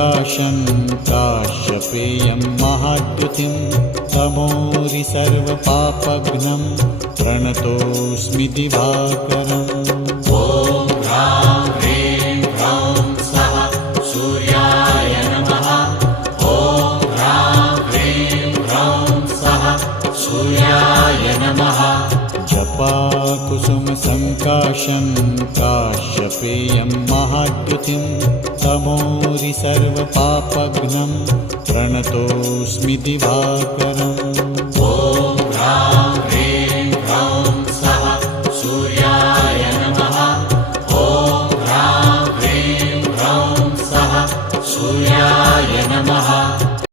सङ्काशं काश्यपेयं महाद्युतिं तमोरि सर्वपापघ्नं प्रणतोऽस्मि दिवाकरम्। ॐ ह्रां ह्रीं ह्रौं स्वः सूर्याय नमः। ॐ ह्रां ह्रीं ह्रौं स्वः सूर्याय नमः। जपाकुसुमसङ्काशं काश्यपेयं महाद्युतिं तमोरि सर्वपापघ्नं प्रणतोऽस्मि दिवाकरम्।